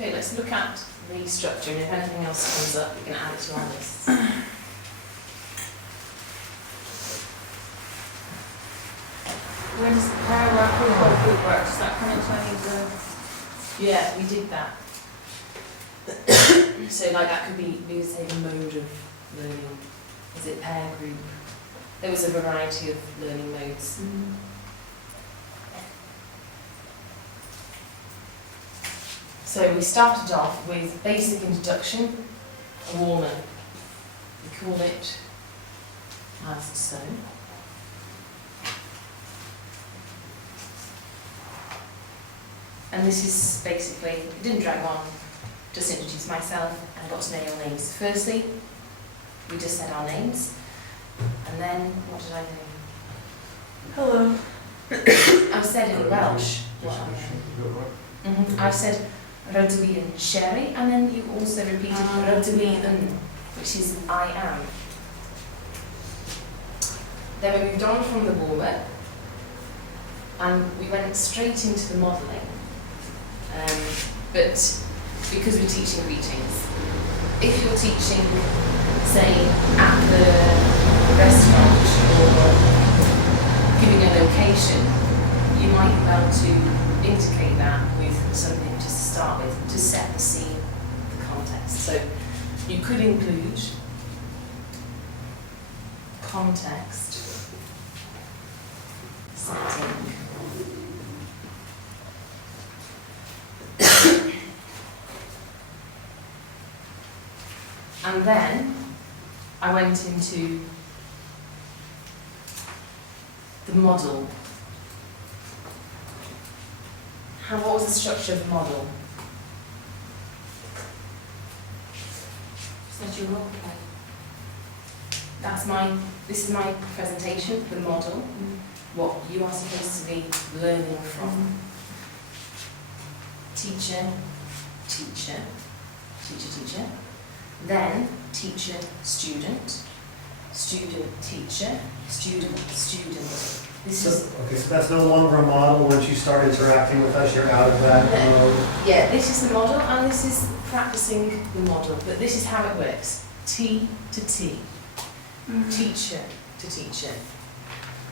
Okay, let's look at the structure, and if anything else comes up, we can add it to our list. Where does paragraph group work? Does that come into any of the... Yeah, we did that. So like that could be, we would say, the mode of learning. Is it pair group? There was a variety of learning modes. So we started off with basic introduction, a warmer. We call it as so. And this is basically, it didn't drag on, just introduce myself and got to know your names. Firstly, we just said our names, and then, what did I do? Hello. I said in Welsh what I meant. I said rydw i yn Sherrie, and then you also repeated rydw i yn, which is I am. Then we moved on from the warmer, and we went straight into the modelling. But because we're teaching greetings, if you're teaching, say, at the restaurant or giving a location, you might be able to indicate that with something just to start with, to set the scene, the context. So you could include context, setting, and then I went into the model. What was the structure of the model? Is that your role play? This is my presentation, the model, what you are supposed to be learning from. Teacher, teacher, teacher, teacher. Then teacher, student, student, teacher, student, student. So that's no longer a model. Once you start interacting with us, you're out of that mode. Yeah, this is the model, and this is practicing the model. But this is how it works: T to T, teacher to teacher.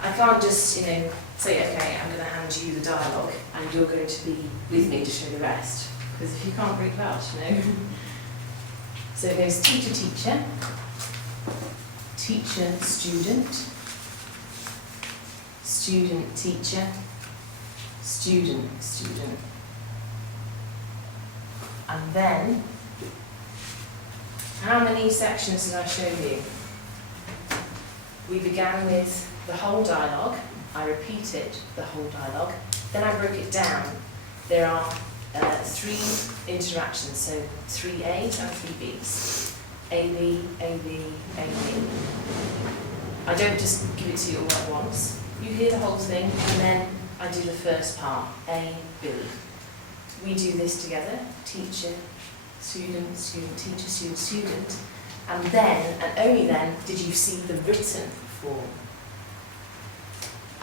I can't just, say, okay, I'm going to hand you the dialogue, and you're going to be with me to show the rest. Because if you can't read Welsh, So it goes teacher, teacher, teacher, student, student, teacher, student, student. And then, how many sections did I show you? We began with the whole dialogue. I repeated the whole dialogue. Then I broke it down. There are 3 interactions, so 3 A's and 3 B's. A, B, A, B, A, B. I don't just give it to you all at once. You hear the whole thing, and then I do the first part, A, B. We do this together, teacher, student, student, teacher, student, student. And then, and only then, did you see the written form.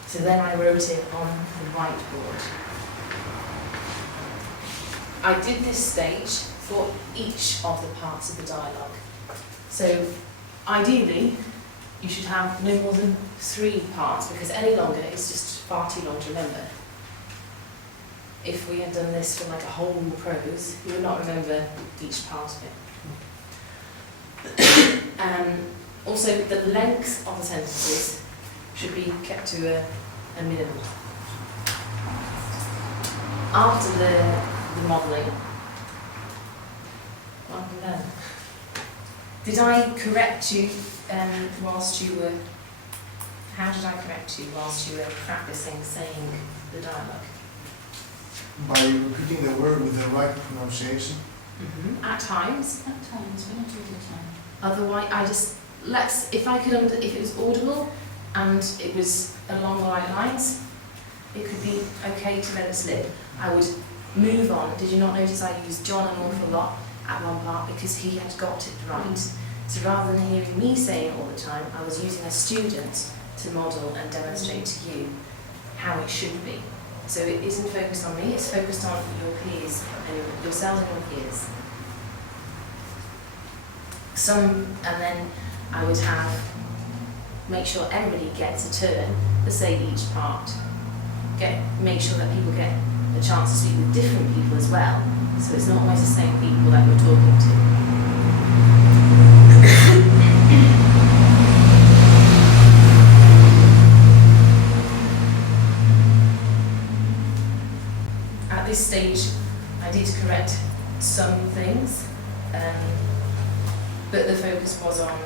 So then I wrote it on the whiteboard. I did this stage for each of the parts of the dialogue. So ideally, you should have no more than 3 parts, because any longer is just far too long to remember. If we had done this for like a whole prose, you would not remember each part of it. Also, the length of the sentences should be kept to a minimum. After the modelling, what happened then? Did I correct you whilst you were, how did I correct you whilst you were practicing saying the dialogue? By repeating the word with the right pronunciation. At times. At times, but not all the time. Otherwise, if it was audible and it was along the right lines, it could be okay to let it slip. I would move on. Did you not notice I used John an awful lot at one part because he had got it right? So rather than hearing me say it all the time, I was using a student to model and demonstrate to you how it should be. So it isn't focused on me, it's focused on your peers, and yourselves and your peers. And then I would make sure everybody gets a turn to say each part. Make sure that people get the chance to speak with different people as well, so it's not always the same people that you're talking to. At this stage, I did correct some things, but the focus was on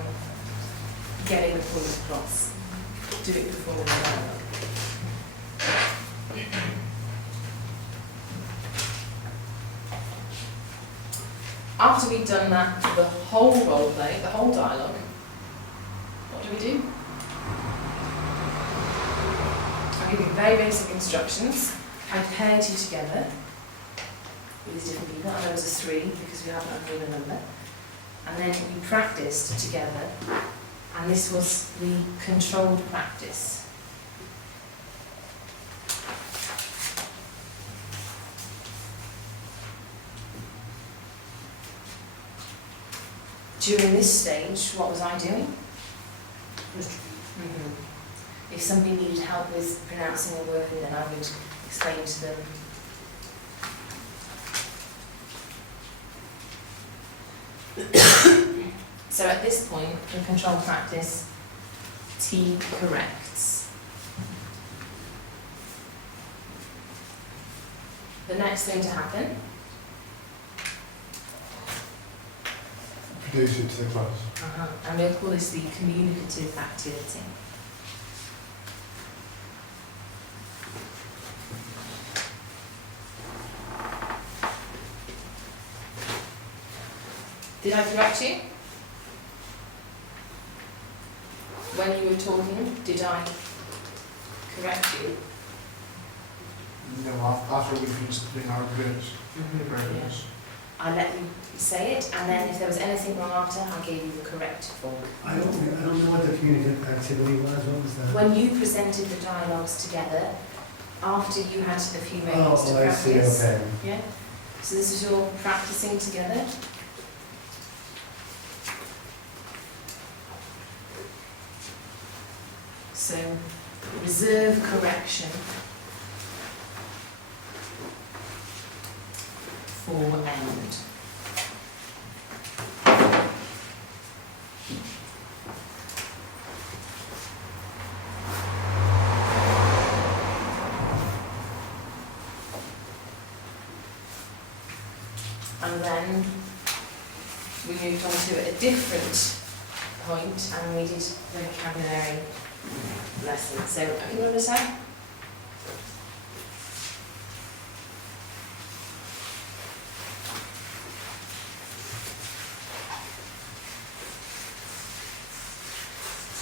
getting the point across, doing it before the dialogue. After we've done that, the whole role play, the whole dialogue, what do? I give you very basic instructions. I paired you together with these different people. I know it was a 3 because we haven't agreed a number. And then we practiced together, and this was the controlled practice. During this stage, what was I doing? If somebody needed help with pronouncing a word, then I would explain to them. So at this point, in control practice, T corrects. The next thing to happen, Produce it to the class. and we'll call this the communicative activity. Did I correct you? When you were talking, did I correct you? You know, after we finished doing our grades, Yeah. I let you say it, and then if there was anything wrong after, I gave you the correct form. I don't know what the communicative activity was. What was that? When you presented the dialogues together, after you had a few moments to I practice. see, okay. Yeah? So this is your practicing together. So, reserve correction for end. And then we moved on to a different point and we did vocabulary lesson. So, are you want to say?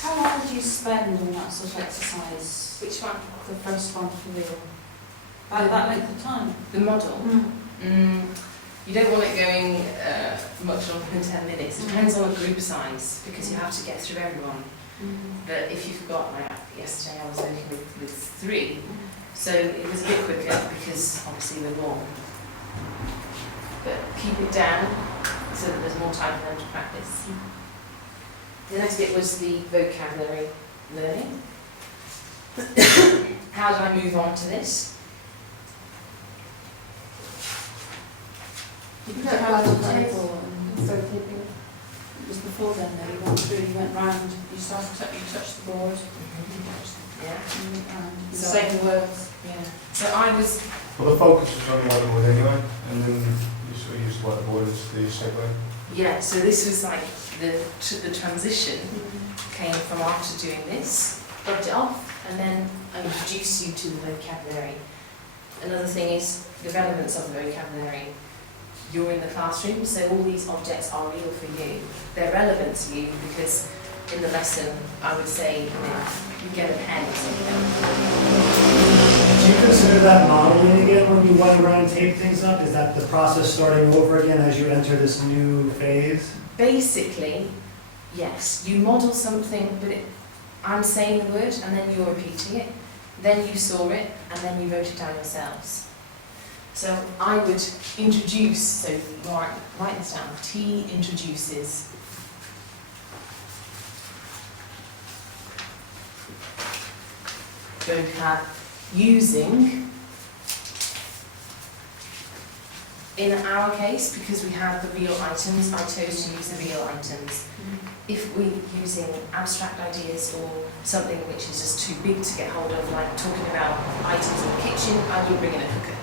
How long did you spend on that sort of exercise? Which one? The first one for real? About that length of time? The model? You don't want it going much longer than 10 minutes. It depends on the group size because you have to get through everyone. But if you forgot, like yesterday I was working with 3, so it was a bit quicker because obviously we're more. But keep it down so that there's more time for them to practice. The next bit was the vocabulary learning. How did I move on to this? You put it around the table and so people. It was before then though, you went through, you went round, you started you touched the board, Yeah. and So- saying the words. Yeah. So I was. Well, the focus was on whiteboard anyway, and then you sort of used whiteboard as the segue. Yeah. So this was like the transition came from after doing this, rubbed it off, and then I introduced you to the vocabulary. Another thing is the relevance of the vocabulary. You're in the classroom, so all these objects are real for you. They're relevant to you because in the lesson, I would say, you get a pen or something. Do you consider that modeling again when you went around and taped things up? Is that the process starting over again as you enter this new phase? Basically, yes. You model something, but I'm saying the word and then you're repeating it. then you saw it, and then you wrote it down yourselves. So I would introduce, so write this down, T introduces vocab using, in our case, because we had the real items, I chose to use the real items. If we're using abstract ideas or something which is just too big to get hold of, like talking about items in the kitchen, I would bring in a cooker.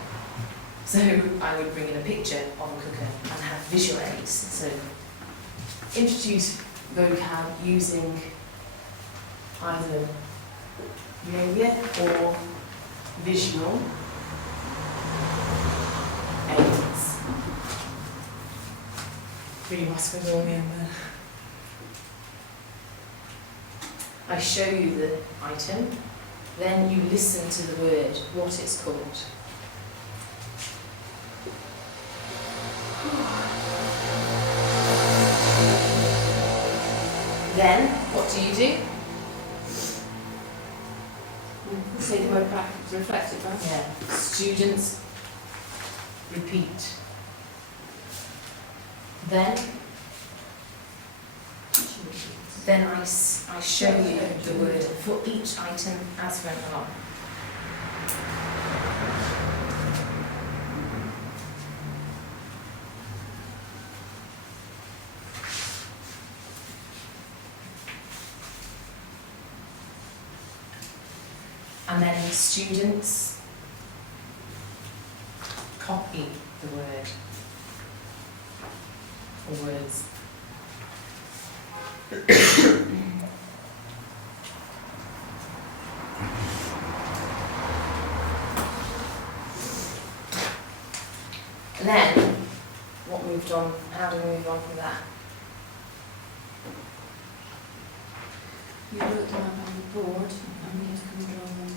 So I would bring in a picture of a cooker and have visual aids. So introduce vocab using either behaviour or visual aids. Really must go all in there. I show you the item, then you listen to the word, what it's called. Then, what do you do? Say the word back, it's reflected back. Yeah. Students repeat. Then I show you the word for each item as went along. And then students copy the word or words. And then, what moved on? How do we move on from that? You wrote them up on the board and we had to come and draw them.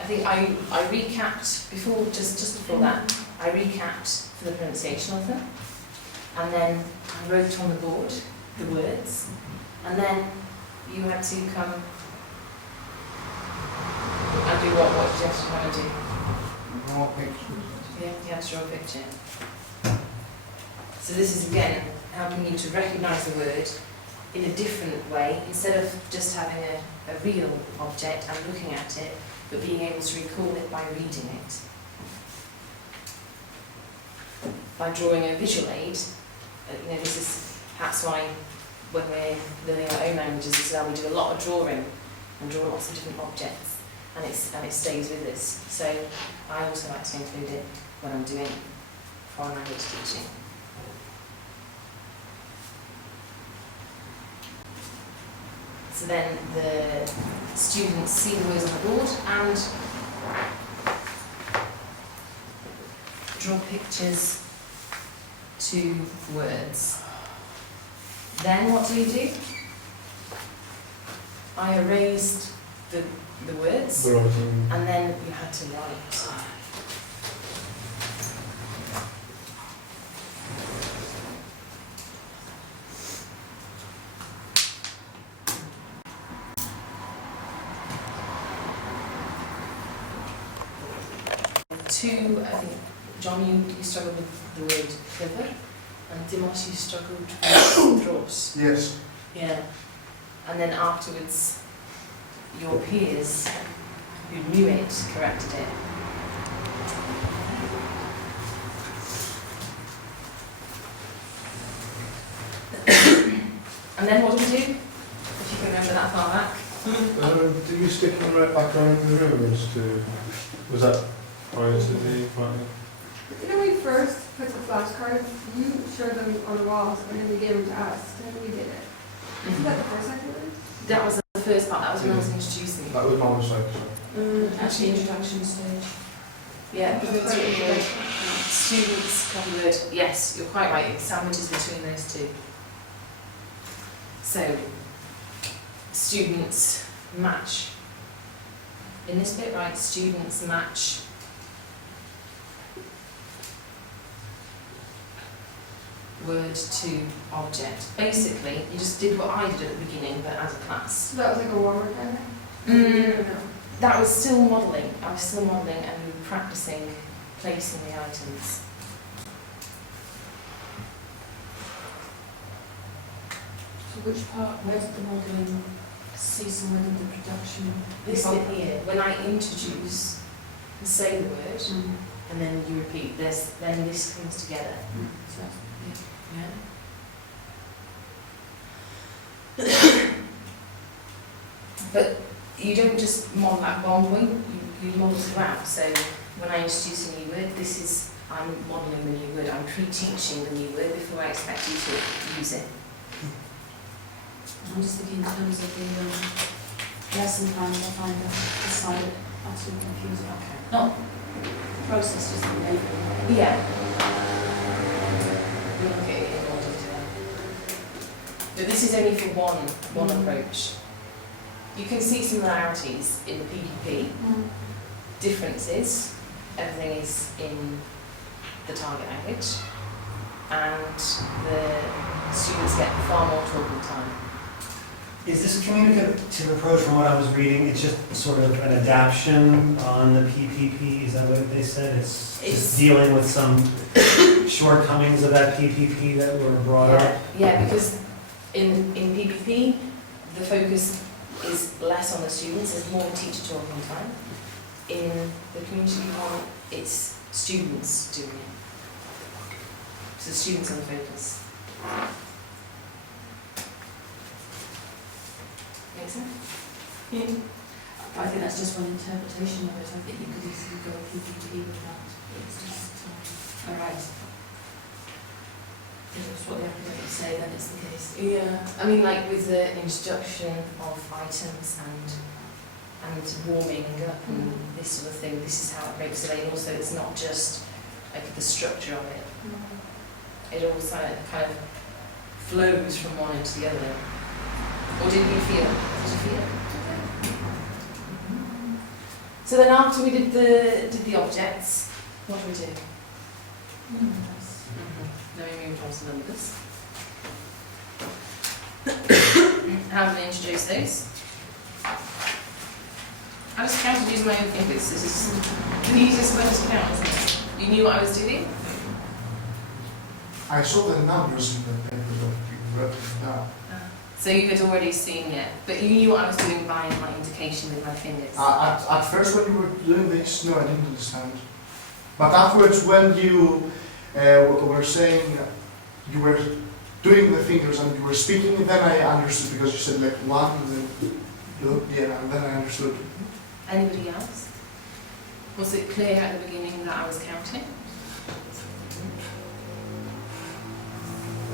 I think I recapped before, just before that, I recapped for the pronunciation of them, and then I wrote on the board the words, and then you had to come and do what did you have to want to do? Draw pictures. Yeah, you had to draw a picture. So this is again helping you to recognise the word in a different way, instead of just having a real object and looking at it, but being able to recall it by reading it. By drawing a visual aid, this is perhaps why when we're learning our own languages as well, we do a lot of drawing and draw lots of different objects, and it stays with us. So I also like to include it when I'm doing foreign language teaching. So then the students see the words on the board and draw pictures to words. Then what do? I erased the words, The writing. and then you had to write. I think, John, you struggled with the word clever, and Dimos, you struggled with dross. Yes. Yeah. And then afterwards, your peers who knew it corrected it. And then what do we do? If you can remember that far back. Do you stick them right back around the room as to, was that prior to the final? You know, when we first put the flashcards, you showed them on the walls and then we gave them to us, and then we did it. Isn't that the first activity? That was the first part, that was when I was introducing you. That was my mistake, so. Actually, introduction stage. Yeah, That's because right. it's students, copy word, yes, you're quite right, it sandwiches between those two. So, students match. In this bit, right, students match word to object. Basically, you just did what I did at the beginning, but as a class. So that was like a warm-up kind of thing? Mm. No. that was still modelling. I was still modelling and practising placing the items. So which part, where did the modelling cease and when did the production? This bit here, when I introduce and say the word, Mm. and then you repeat this, then this comes together. So, yeah. But you don't just model at one point, you model throughout. So when I introduce a new word, I'm modelling the new word, I'm pre-teaching the new word before I expect you to use it. I'm just thinking in terms of the lesson plans, I find that the side absolutely confusing. Okay. Not the process, just the behaviour. Yeah. We'll look at it in more detail. But this is only for one approach. You can see similarities in the PPP, differences, everything is in the target language, and the students get far more talking time. Is this communicative approach, from what I was reading, it's just sort of an adaptation on the PPP? Is that what they said? It's just dealing with some shortcomings of that PPP that were brought up? Yeah, because in PPP, the focus is less on the students, there's more teacher talking time. In the community one, it's students doing it. So the students are the focus. Make sense? I think that's just one interpretation of it. I think you could easily go PPP with that. It's just, alright. If it's what the academics say, then it's the case. Yeah, I mean, like with the introduction of items and warming up and this sort of thing, this is how it breaks it in. Also, it's not just like the structure of it. It also kind of flows from one into the other. Or didn't you feel? Did you feel? So then after we did the objects, what do we do? Now we move on to numbers. How do I introduce those? I just counted using my own fingers. This is the easiest way to count, isn't it? You knew what I was doing? I saw the numbers in the paper that you wrote it down. So you had already seen it, but you knew what I was doing by my indication with my fingers. At first when you were doing this, no, I didn't understand. But afterwards when you were saying, you were doing the fingers and you were speaking, then I understood, because you said like one, and then look, yeah, and then I understood. Anybody else? Was it clear at the beginning that I was counting?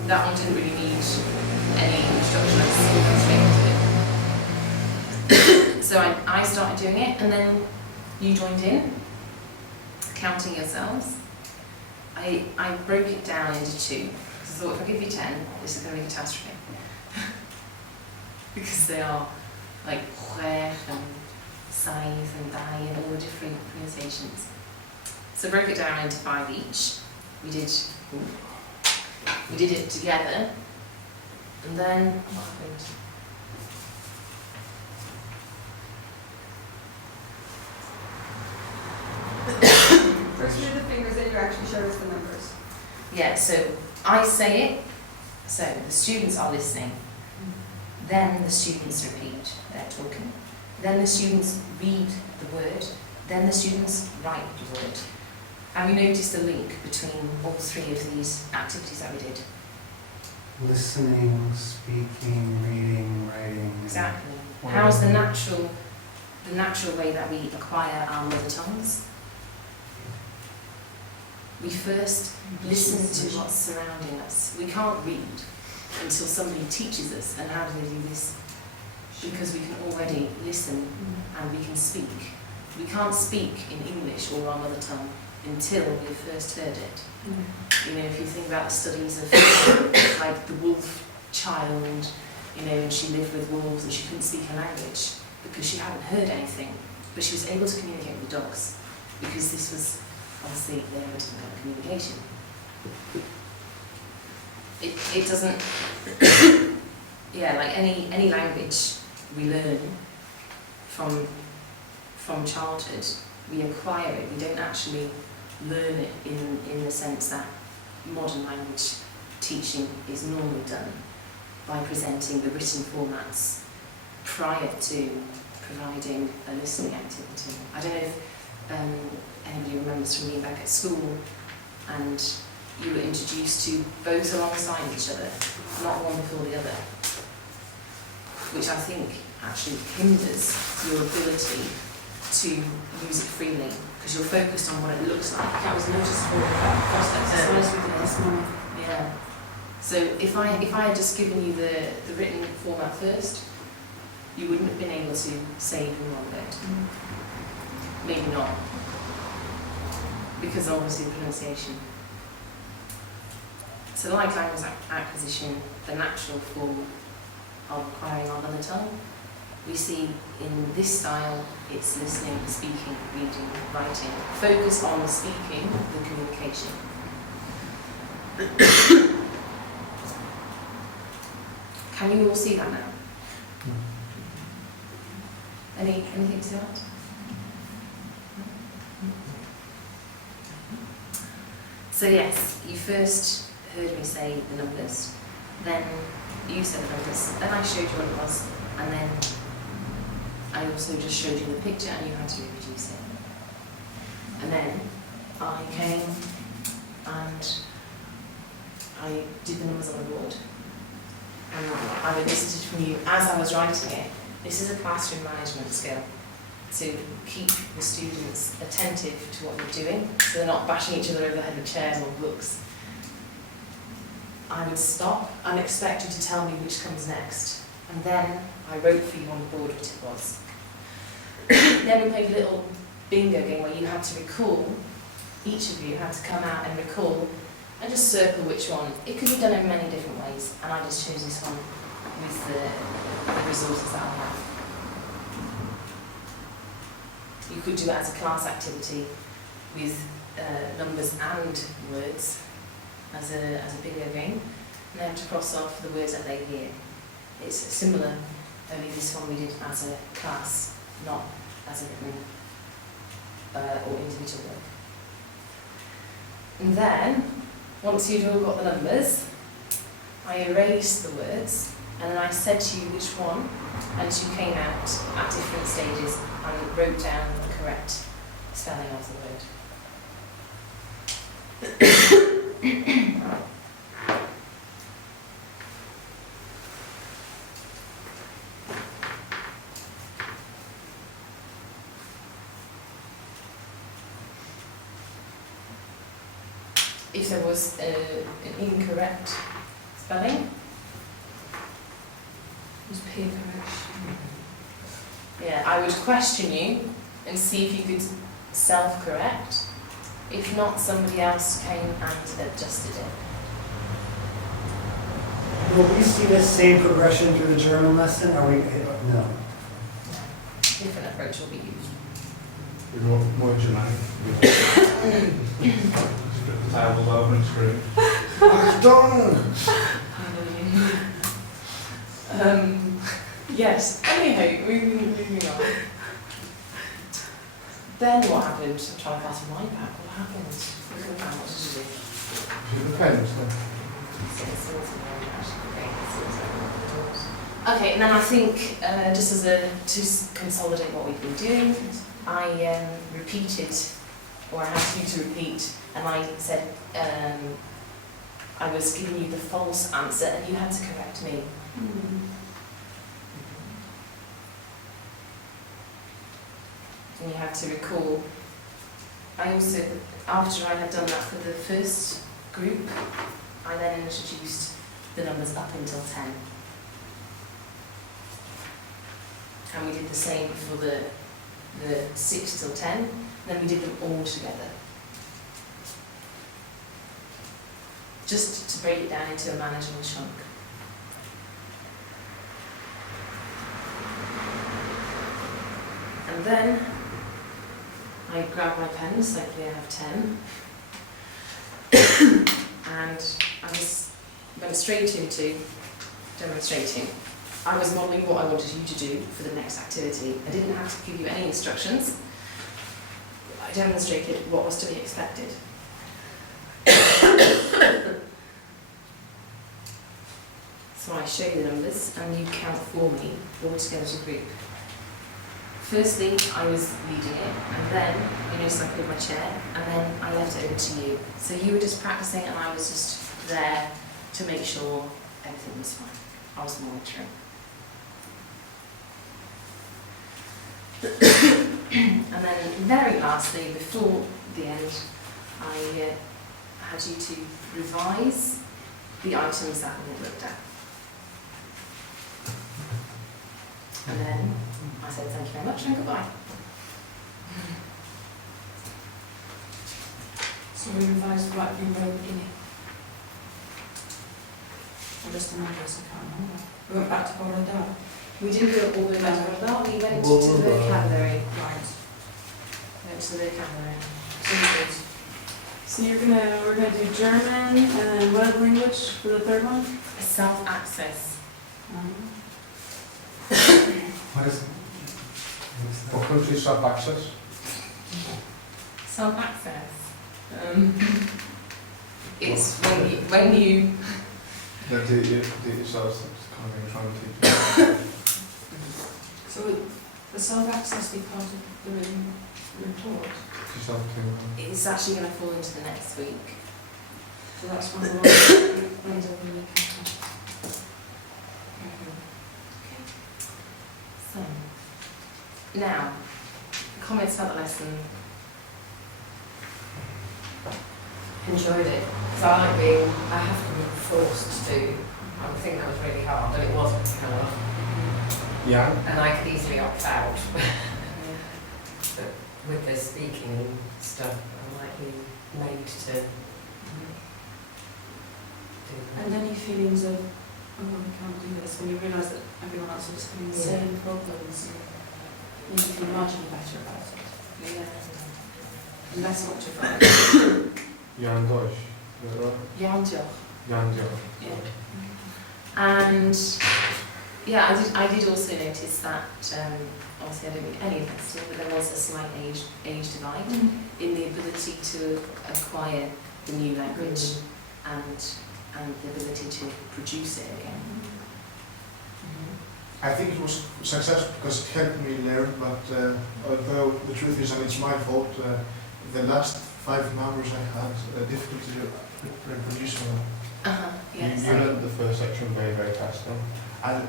That one didn't really need any instruction, I just straight into it. So I started doing it, and then you joined in, counting yourselves. I broke it down into two. So I thought, if I give you 10, this is going to be a catastrophe. Because they are like chwech and saith and dau and all the different pronunciations. So I broke it down into 5 each. We did it together, and then what happened? First we did the fingers, then you actually showed us the numbers. Yeah, so I say it, so the students are listening, then the students repeat, they're talking, then the students read the word, then the students write the word. Have you noticed a link between all 3 of these activities that we did? Listening, speaking, reading, writing. Exactly. How's the natural way that we acquire our mother tongues? We first listen to what's surrounding us. We can't read until somebody teaches us. And how do they do this? Because we can already listen and we can speak. We can't speak in English or our mother tongue until we've first heard it. You know, if you think about the studies of like the wolf child, you know, and she lived with wolves and she couldn't speak her language because she hadn't heard anything, but she was able to communicate with dogs because this was obviously their written kind of communication. It doesn't, yeah, like any language we learn from from childhood. We acquire it, we don't actually learn it in the sense that modern language teaching is normally done by presenting the written formats prior to providing a listening activity. I don't know if anybody remembers from being back at school and you were introduced to both alongside each other, not one before the other, which I think actually hinders your ability to use it freely because you're focused on what it looks like. That was noticeable about the first exercise we did this morning. Yeah. So if I had just given you the written format first, you wouldn't have been able to say even one bit. Maybe not. Because obviously the pronunciation. So like language acquisition, the natural form of acquiring our mother tongue, we see in this style, it's listening, speaking, reading, writing. Focus on the speaking, the communication. Can you all see that now? Anything to add? So yes, you first heard me say the numbers, then you said the numbers, then I showed you what it was, and then I also just showed you the picture and you had to reproduce it. And then I came and I did the numbers on the board. And I elicited from you as I was writing it. This is a classroom management skill to keep the students attentive to what you're doing so they're not bashing each other over the head with chairs or books. I would stop and expect you to tell me which comes next. And then I wrote for you on the board what it was. Then we played a little bingo game where you had to recall, each of you had to come out and recall and just circle which one. It could be done in many different ways, and I just chose this one with the resources that I have. You could do it as a class activity with numbers and words as a bingo game, and then to cross off the words that they hear. It's similar, only this one we did as a class, not as a written or individual work. And then, once you'd all got the numbers, I erased the words, and then I said to you which one, and you came out at different stages and wrote down the correct spelling of the word. If there was an incorrect spelling, It was peer correction. yeah, I would question you and see if you could self-correct. If not, somebody else came and adjusted it. Will we see this same progression through the German lesson? Are we, no. Different approach will be used. More Germanic. Tables over and screen. Achtung! Yes, anyhow, moving on. Then what happened? I'm trying to pass my mind back. What happened? What did you do? The pens, Okay, and then I think, just as to consolidate what we've been doing, I repeated, or I asked you to repeat, and I said I was giving you the false answer and you had to correct me. And you had to recall. I also, after I had done that for the first group, I then introduced the numbers up until 10. And we did the same for the 6 till 10, then we did them all together. Just to break it down into a manageable chunk. And then I grabbed my pens, thankfully I have 10, and I just went straight into demonstrating. I was modelling what I wanted you to do for the next activity. I didn't have to give you any instructions. I demonstrated what was to be expected. So I show you the numbers and you count for me all together as a group. Firstly, I was leading it, and then you notice I pulled my chair, and then I left it over to you. So you were just practicing, and I was just there to make sure everything was fine. I was monitoring. And then very lastly, before the end, I had you to revise the items that we looked at. And then I said thank you very much and goodbye. So we revised right from the very beginning. Or just the numbers, I can't remember. We went back to borrowed out. We didn't go all the way back to that, we went to the vocabulary. Right. Went to the vocabulary. So we're gonna do German and what language for the third one? Self-access. What is? What country is self-access? Self-access. It's when you Yeah, do it yourselves, that's kind of trying to teach. So the self-access be part of the written report? Yourself to, it's actually going to fall into the next week. So that's one of the ones over the weekend. So now comments about the lesson. Enjoyed it. So I like being, I have to be forced to do. I would think that was really hard, but it wasn't hard. yeah. And I could easily opt out. But with the speaking stuff, I might be made to do that. And any feelings of, oh, we can't do this, when you realise that everyone else is having the same problems, you feel marginally better about it. Yeah. And that's not too far. Jan Deutsch, is that right? Jan Joch. Jan Deutsch. Yeah. And yeah, I did also notice that obviously I don't think any of that still, but there was a slight age divide in the ability to acquire the new language and the ability to produce it again. I think it was successful because it helped me learn, but although the truth is, and it's my fault, the last 5 numbers I had difficulty reproducing them. Yes. You learned the first section very, very fast, huh?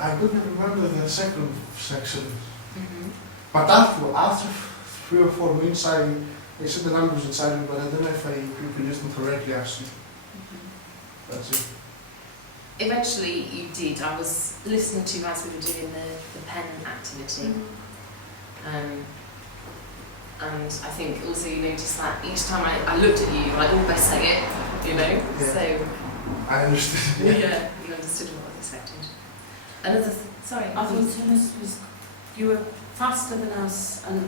I couldn't remember the second section, Mm-hmm. but after 3 or 4 minutes I said the numbers inside me, but I don't know if I reproduced them correctly actually. That's it. Eventually you did. I was listening to you as we were doing the pen activity. And I think also you noticed that each time I looked at you, you were like, oh, best say it, you know? Yeah. So, I understood. yeah, you understood what was expected. Another, sorry. I thought tennis was, you were faster than us, and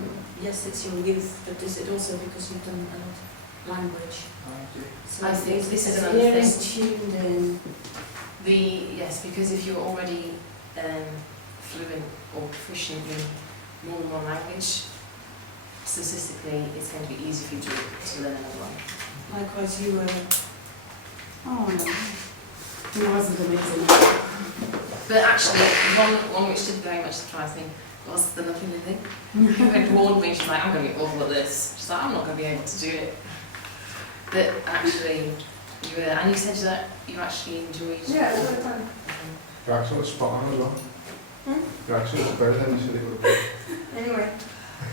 yes, it's your youth, but is it also because you've done a lot of language? So I think this is the another ear thing. is tuned in. Yes, because if you're already fluent or proficient in more than one language, statistically it's going to be easy for you to learn another one. Likewise, you were, oh no, it wasn't amazing. But actually, one which did very much surprise me was the lovely Lily, who had warned me. She's like, I'm going to get awful at this. She's like, I'm not going to be able to do it. But actually, you were, and you said that you actually enjoyed. Yeah, it was really fun. Your accent was spot on as well. Your accent was better than you said it would be. Anyway,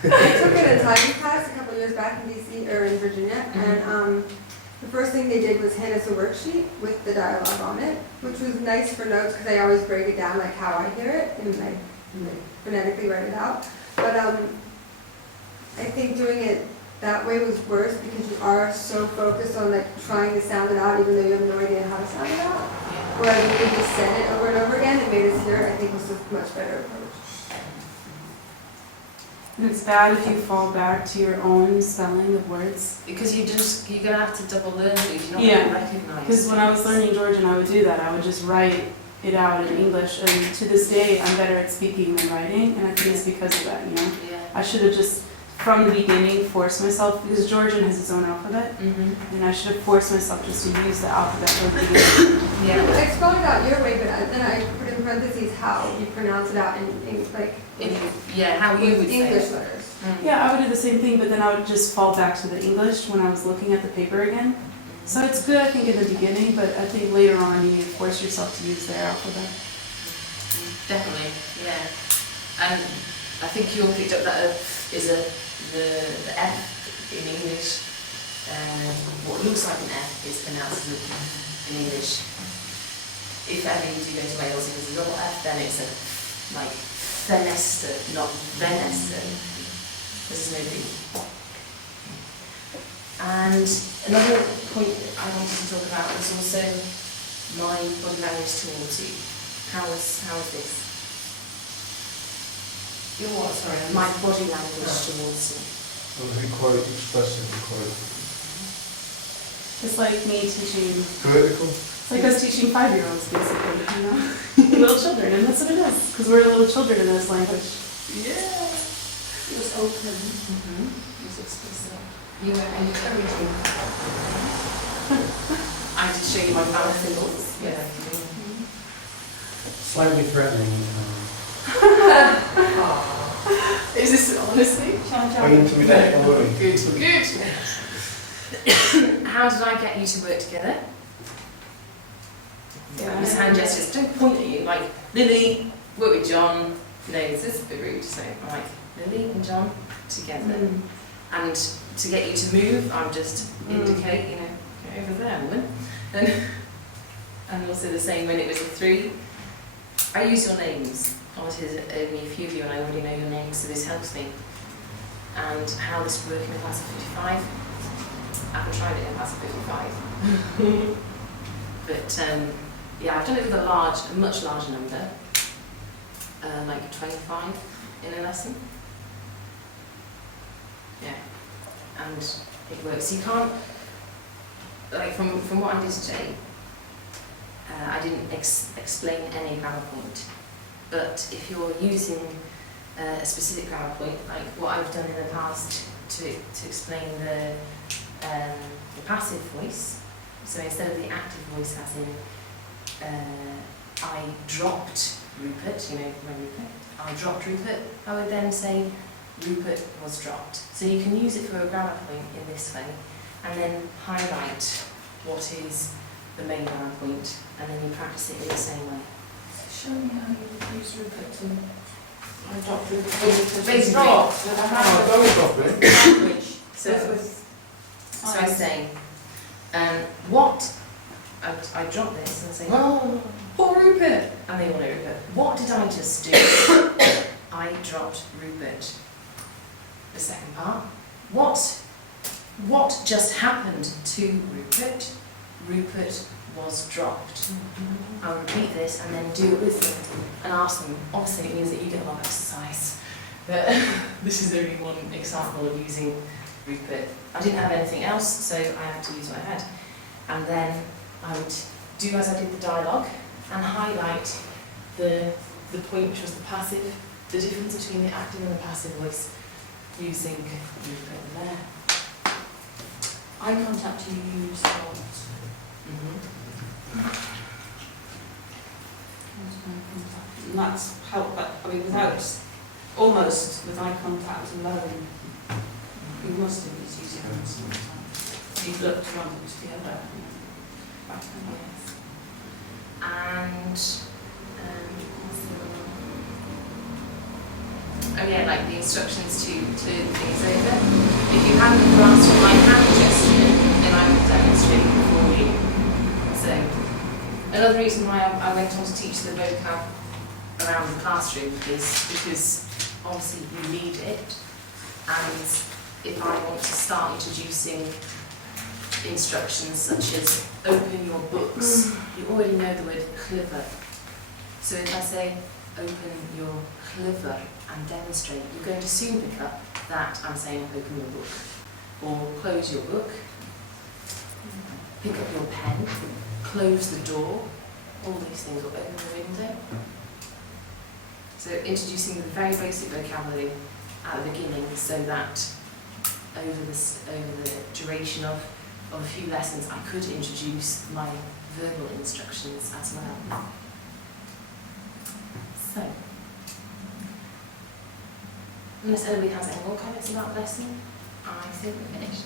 I took an Italian class a couple of years back in DC or in Virginia, and the first thing they did was hand us a worksheet with the dialogue on it, which was nice for notes because I always break it down like how I hear it and I phonetically write it out. But I think doing it that way was worse because you are so focused on like trying to sound it out even though you have no idea how to sound it out. Whereas if you just said it over and over again and made us hear it, I think was a much better approach. And it's bad if you fall back to your own spelling of words. Because you're going to have to double learn these, you're not Yeah. going to recognise. Because when I was learning Georgian, I would do that. I would just write it out in English, and to this day I'm better at speaking than writing, and I think it's because of that, you know. Yeah. I should have just, from the beginning, forced myself, because Georgian has its own alphabet, and I should have forced myself just to use the alphabet from the beginning. Yeah. I spelled it out your way, but then I put in parentheses how you pronounce it out in like How you with would say English it. letters. Yeah, I would do the same thing, but then I would just fall back to the English when I was looking at the paper again. So it's good, I think, in the beginning, but I think later on you need to force yourself to use their alphabet. Definitely, yeah. And I think you all picked up that the F in English, what looks like an F is pronounced in English. If ever you do go to Wales, if it's a little F, then it's a, like, fenester, not venester. There's no B. And another point that I wanted to talk about was also my body language towards you. How is this? Your what, sorry? My body language towards you. Well, to be quite expressive and quite It's like me teaching, vertical. it's like us teaching 5-year-olds basically, you know? Little children, and that's what it is, because we're little children in this language. Yeah. It was open. It was explicit. You were encouraging. I did show you my power symbols. Yeah. Slightly threatening. Is this honestly? Are you intimidating or worrying? Good, good. How did I get you to work together? Yeah, with hand gestures. Don't point at you. Like, Lily, work with John. No, this is a bit rude. So I'm like, Lily and John together. And to get you to move, I'm just indicate, you know, go over there, woman. And also the same when it was a 3. I use your names. Obviously, there's only a few of you, and I already know your names, so this helps me. And how this would work in a class of 55. I haven't tried it in a class of 55. But yeah, I've done it with a much larger number, like 25 in a lesson. Yeah, and it works. You can't, like from what I did today, I didn't explain any grammar point. But if you're using a specific grammar point, like what I've done in the past to explain the passive voice, so instead of the active voice as in I dropped Rupert, you know, when Rupert, I dropped Rupert, I would then say Rupert was dropped. So you can use it for a grammar point in this way, and then highlight what is the main grammar point, and then you practice it in the same way. Show me how you would use Rupert to... I dropped Rupert. They drop. Don't drop it. Language. So I say, what? I drop this and I say, oh, poor Rupert, and they all know Rupert. What did I just do? I dropped Rupert. The second part, what just happened to Rupert? Rupert was dropped. I'll repeat this and then do it with them and ask them. Obviously it means that you get a lot of exercise, but this is only one example of using Rupert. I didn't have anything else, so I had to use what I had. And then I would do as I did the dialogue and highlight the point which was the passive, the difference between the active and the passive voice using Rupert there. Eye contact you use a lot. And that's helped, but I mean, almost with eye contact alone, you must have used using them sometimes. You've looked one together. Yes. And oh yeah, like the instructions to turn things over. If you haven't grasped my hand gesture, then I will demonstrate it for you. So another reason why I went on to teach the vocab around the classroom is because obviously you need it, and if I want to start introducing instructions such as open your books, you already know the word clever. So if I say open your clever and demonstrate, you're going to soon pick up that I'm saying open your book. Or close your book, pick up your pen, close the door, all these things will open the window. So introducing the very basic vocabulary at the beginning, so that over the duration of a few lessons I could introduce my verbal instructions as well. So, unless anybody has any more comments about the lesson, I think we're finished.